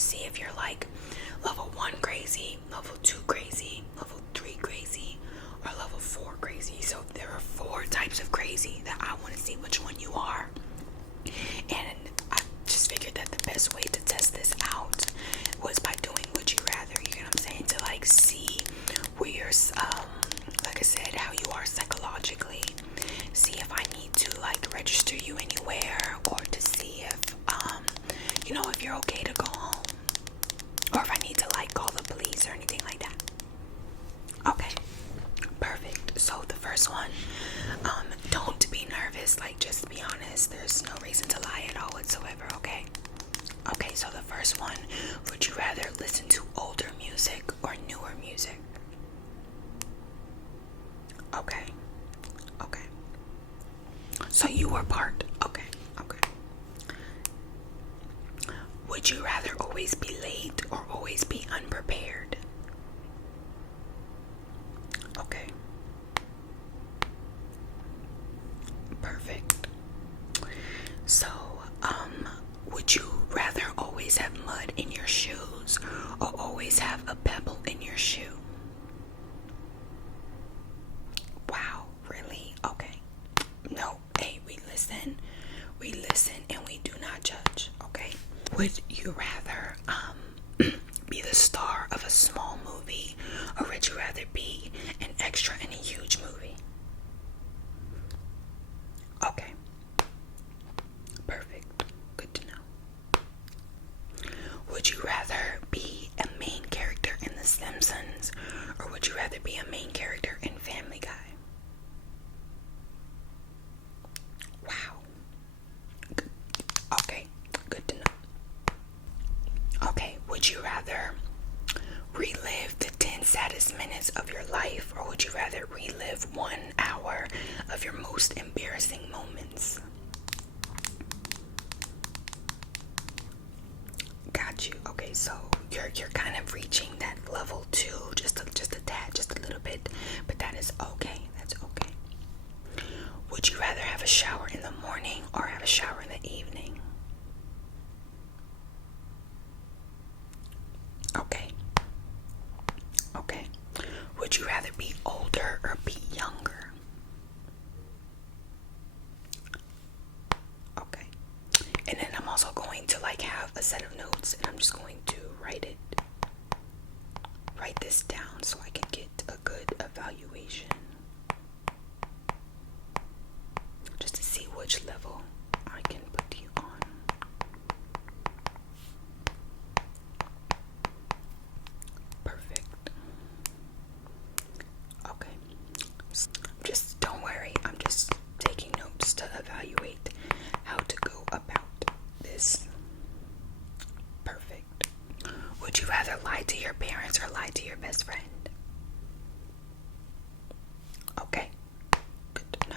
to see if you're like level 1 crazy, level 2 crazy, level 3 crazy, or level 4 crazy. So there are 4 types of crazy that I want to see which one you are. And I just figured that the best way to test this out was by doing Would You Rather. You know what I'm saying? To like see where you're, like I said, how you are psychologically. See if I need to like register you anywhere, or to see if you know, if you're okay to go home, or if I need to like call the police or anything like that. Okay, perfect. So the first one, don't be nervous, like just be honest. There's no reason to lie at all whatsoever. Okay, so the first one, would you rather listen to older music or newer music? Okay, so you were part. Okay. Would you rather always be late or always be unprepared? Okay. Perfect. So, would you rather always have mud in your shoes or always have a pebble in your shoe? Wow, really? Okay. No, hey, we listen and we do not judge, okay? Would you rather be the star of a small movie, or would you rather be an extra in a huge movie? Okay. Perfect. Good to know. Would you rather be a main character in The Simpsons, or would you rather be a main character in Family Guy? Wow. Okay, good to know. Okay, would you rather relive the 10 saddest minutes of your life, or would you rather relive 1 hour of your most embarrassing moments? Got you. Okay, so you're kind of reaching that level 2, just a tad, just a little bit, but that is okay. That's okay. Would you rather have a shower in the morning or have a shower in the evening? Okay. Would you rather be older or be younger? Okay. And then I'm also going to like have a set of notes, and I'm just going to write this down so I can get a good evaluation, just to see which level I can put you on. Perfect. Okay. Just don't worry, I'm just taking notes to evaluate how to go about this. Perfect. Would you rather lie to your parents or lie to your best friend? Okay, good to know.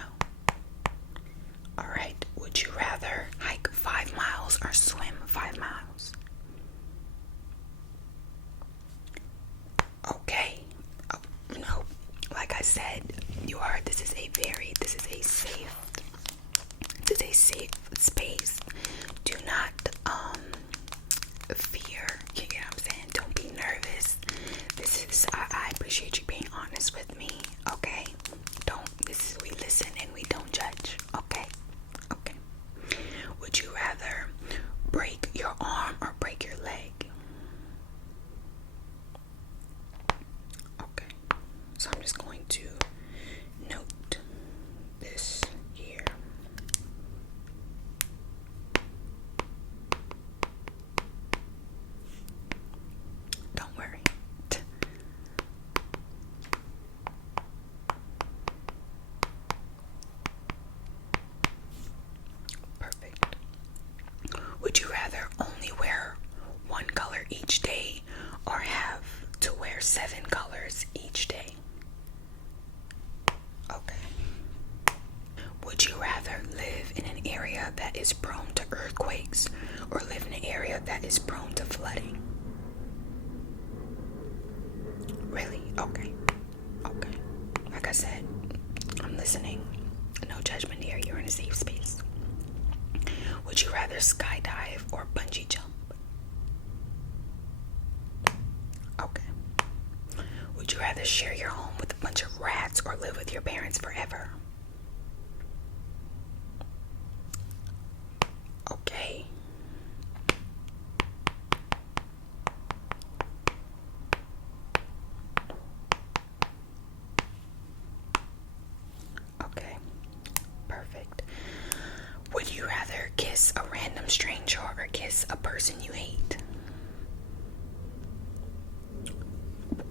Alright, would you rather hike 5 miles or swim 5 miles? Okay. Oh, no, like I said, this is a safe space. Do not fear. You get what I'm saying? Don't be nervous. I appreciate you being honest with me. Okay? We listen and we don't judge. Okay? Would you rather break your arm or break your leg? Okay. So I'm just going to note this here. Don't worry. Perfect. Would you rather only wear 1 color each day or have to wear 7 colors each day? Okay. Would you rather live in an area that is prone to earthquakes or live in an area that is prone to flooding? Really? Okay. Like I said, I'm listening. No judgment here. You're in a safe space. Would you rather skydive or bungee jump? you rather share your home with a bunch of rats or live with your parents forever? Okay. Okay. Perfect. Would you rather kiss a random stranger or kiss a person you hate?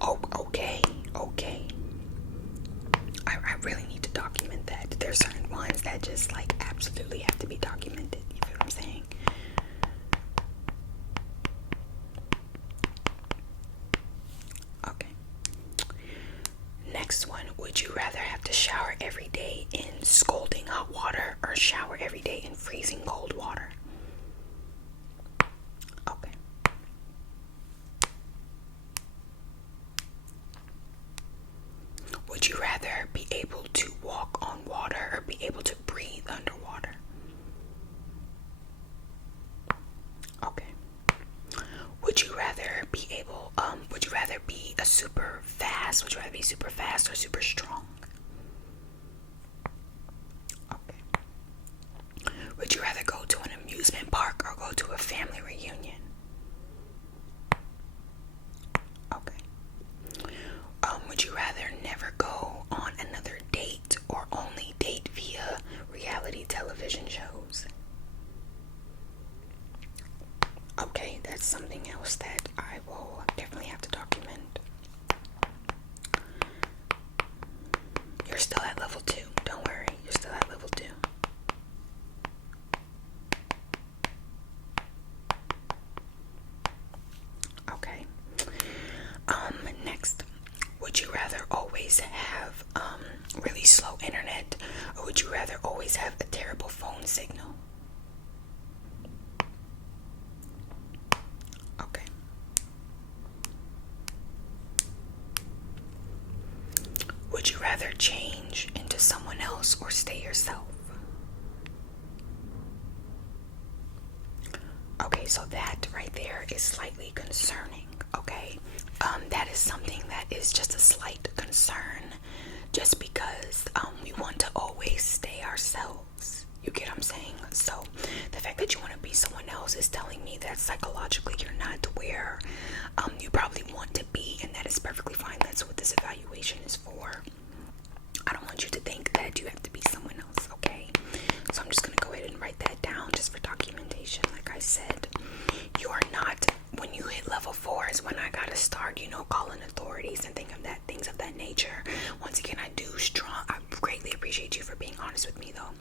Oh, okay. Okay. I really need to document that. There's certain ones that just like absolutely have to be documented. You feel what I'm saying? Okay. Next one. Would you rather have to shower every day in scalding hot water or shower every day in freezing cold water? Okay. Would you rather be able to walk on water or be able to breathe underwater? Okay. Would you rather be super fast? Would you rather be super fast or super strong? Okay. Would you rather go to an amusement park or go to a family reunion? Okay. Would you rather never go on another date or only date via reality television shows? Okay, that's something else that I will definitely have to document. You're still at level 2. Don't worry, you're still at level 2. Okay. Next. Would you rather always have really slow internet, or would you rather always have a terrible phone signal? Okay. Would you rather change into someone else or stay yourself? Okay, so that right there is slightly concerning, okay? That is something that is just a slight concern, just because we want to always stay ourselves. You get what I'm saying? So the fact that you want to be someone else is telling me that psychologically you're not where you probably want to be, and that is perfectly fine. That's what this evaluation is for. I don't want you to think that you have to be someone else, okay? So I'm just gonna go ahead and write that down just for documentation. Like I said, you are not, when you hit level 4 is when I gotta start, calling authorities and things of that nature. Once again, I greatly appreciate you for being honest with me, though.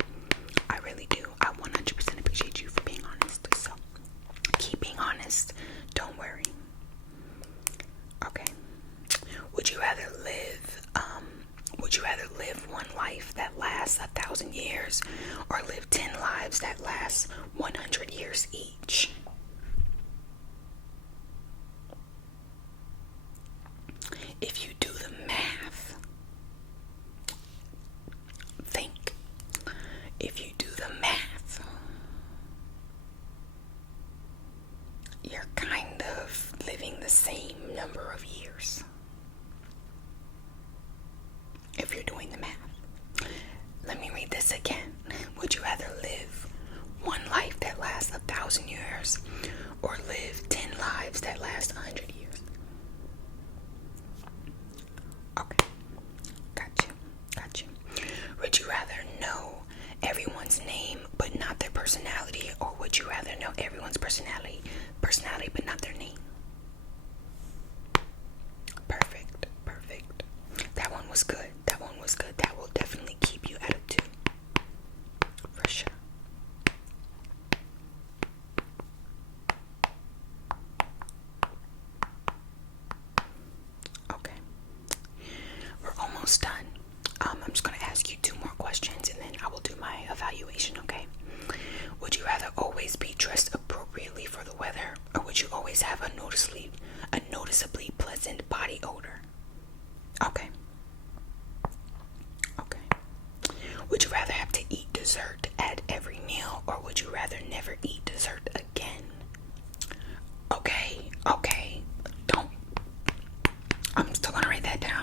I really do. I 100% appreciate you for being honest. So keep being honest. Don't worry. Okay. Would you rather live one life that lasts 1,000 years or live 10 lives that last 100 years each? If you do the math, think. If you do the math, you're kind of living the same number of years. If you're doing the math. Let me read this again. Would you rather live one life that lasts 1,000 years or live 10 lives that last 100 years? Okay. Got you. Would you rather know everyone's name but not their personality, or would you rather know everyone's personality but not their name? Perfect. That one was good. That will definitely keep you at a 2. For sure. Okay. We're almost done. I'm just going to ask you 2 more questions and then I will do my evaluation, okay? Would you rather always be dressed appropriately for the weather, or would you always have a noticeably pleasant body odor? Okay. Would you rather have to eat dessert at every meal, or would you rather never eat dessert again? Okay. I'm still gonna write that down.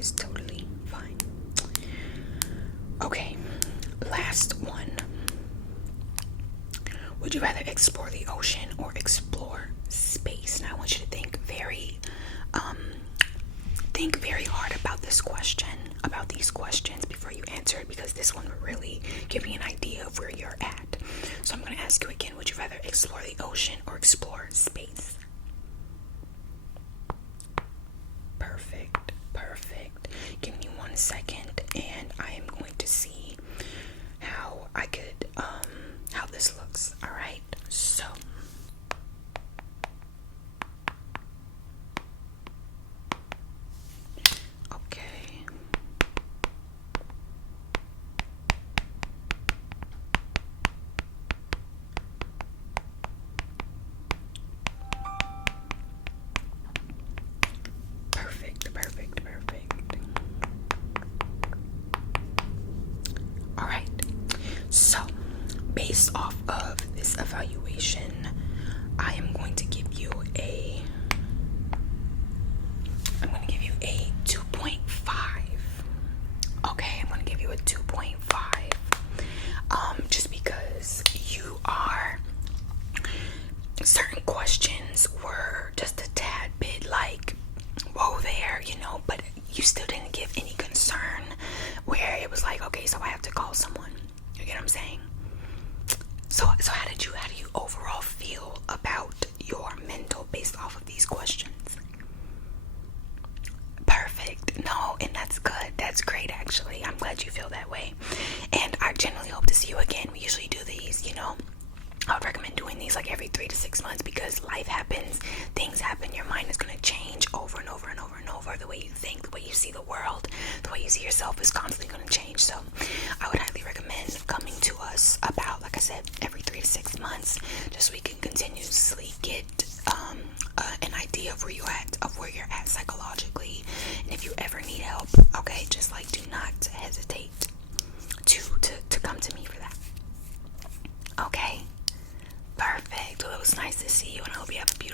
is totally fine. Okay, last one. Would you rather explore the ocean or explore space? Now I want you to think very hard about this question, about these questions before you answer it, because this one will really give me an idea of where you're at. So I'm going to ask you again, would you rather explore the ocean or explore space? Perfect. Give me 1 second and I am going to see how I could, how this looks. All right. So okay. Perfect. All right. So, based off of this evaluation, I am going to give you a 2.5. Okay, I'm going to give you a 2.5. Just because certain questions were just a tad bit like, whoa there, but you still didn't give any concern where it was like, okay, so I have to call someone. You get what I'm saying? So how do you overall feel about your mental based off of these questions? Perfect. No, and that's good. That's great, actually. I'm glad you feel that way. And I generally hope to see you again. We usually do these, I would recommend doing these like every 3 to 6 months, because life happens, things happen, your mind is going to change over and over and over and over. The way you think, the way you see the world, the way you see yourself is constantly going to change. So I would highly recommend coming to us about, like I said, every 3 to 6 months, just so we can continuously get an idea of where you're at psychologically. And if you ever need help, okay, just like do not hesitate to come to me for that. Okay, perfect. Well, it was nice to see you, and I hope you have a beautiful